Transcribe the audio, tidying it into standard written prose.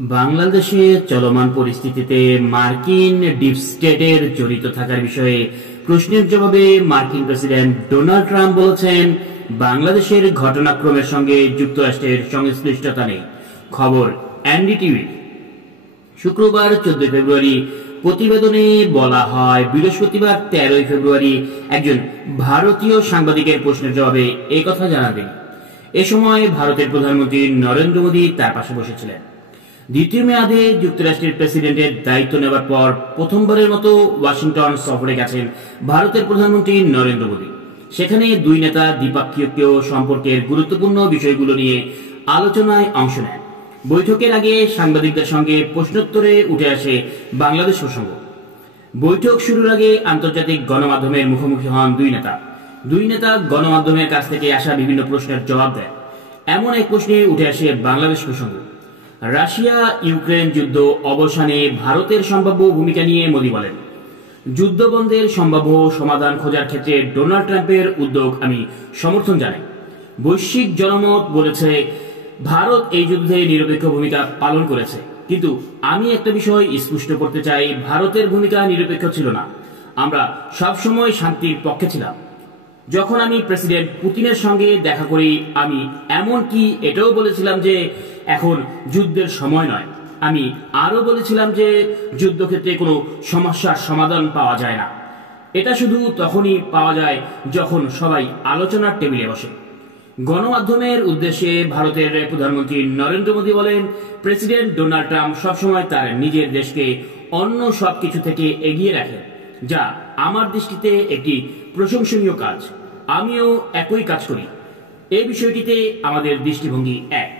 বাংলাদেশে চলমান পরিস্থিতিতে মার্কিন ডিপ স্টেটের জড়িত থাকার বিষয়ে প্রশ্নের জবাবে মার্কিন প্রেসিডেন্ট ডোনাল্ড ট্রাম্প বলেছেন, বাংলাদেশের ঘটনাক্রমের সঙ্গে যুক্তরাষ্ট্রের সংশ্লিষ্টতা নেই। খবর এনডিটিভি। শুক্রবার 14 ফেব্রুয়ারি প্রতিবেদনে বলা হয়, বৃহস্পতিবার 13 ফেব্রুয়ারি একজন ভারতীয় সাংবাদিকের প্রশ্নের জবাবে একথা জানান তিনি। এ সময় ভারতের প্রধানমন্ত্রী নরেন্দ্র মোদী তার পাশে বসেছিলেন। দ্বিতীয় মেয়াদে যুক্তরাষ্ট্রের প্রেসিডেন্টের দায়িত্ব নেওয়ার পর প্রথমবারের মতো ওয়াশিংটন সফরে গেছেন ভারতের প্রধানমন্ত্রী নরেন্দ্র মোদী। সেখানে দুই নেতা দ্বিপাক্ষিক সম্পর্কের গুরুত্বপূর্ণ বিষয়গুলো নিয়ে আলোচনায় অংশ নেন। বৈঠকের আগে সাংবাদিকদের সঙ্গে প্রশ্নোত্তরে উঠে আসে বাংলাদেশ প্রসঙ্গ। বৈঠক শুরুর আগে আন্তর্জাতিক গণমাধ্যমের মুখোমুখি হন দুই নেতা গণমাধ্যমের কাছ থেকে আসা বিভিন্ন প্রশ্নের জবাব দেন। এমন এক প্রশ্নে উঠে আসে বাংলাদেশ প্রসঙ্গ। রাশিয়া ইউক্রেন যুদ্ধ অবসানে ভারতের সম্ভাব্য ভূমিকা নিয়ে মোদী বলেন, যুদ্ধ বন্ধের সম্ভাব্য সমাধান খোঁজার ক্ষেত্রে ডোনাল্ড ট্রাম্পের উদ্যোগ আমি সমর্থন জানাই। বৈশ্বিক জনমত বলেছে ভারত এই যুদ্ধে নিরপেক্ষ ভূমিকা পালন করেছে, কিন্তু আমি একটা বিষয় স্পষ্ট করতে চাই, ভারতের ভূমিকা নিরপেক্ষ ছিল না। আমরা সবসময় শান্তির পক্ষে ছিলাম। যখন আমি প্রেসিডেন্ট পুতিনের সঙ্গে দেখা করি, আমি এমনকি এটাও বলেছিলাম যে এখন যুদ্ধের সময় নয়। আমি আরো বলেছিলাম যে যুদ্ধক্ষেত্রে কোনো সমস্যার সমাধান পাওয়া যায় না, এটা শুধু তখনই পাওয়া যায় যখন সবাই আলোচনার টেবিলে বসে। গণমাধ্যমের উদ্দেশ্যে ভারতের প্রধানমন্ত্রী নরেন্দ্র মোদী বলেন, প্রেসিডেন্ট ডোনাল্ড ট্রাম্প সবসময় তার নিজের দেশকে অন্য সবকিছু থেকে এগিয়ে রাখেন, যা আমার দৃষ্টিতে একটি প্রশংসনীয় কাজ। আমিও একই কাজ করি। এই বিষয়টিতে আমাদের দৃষ্টিভঙ্গি এক।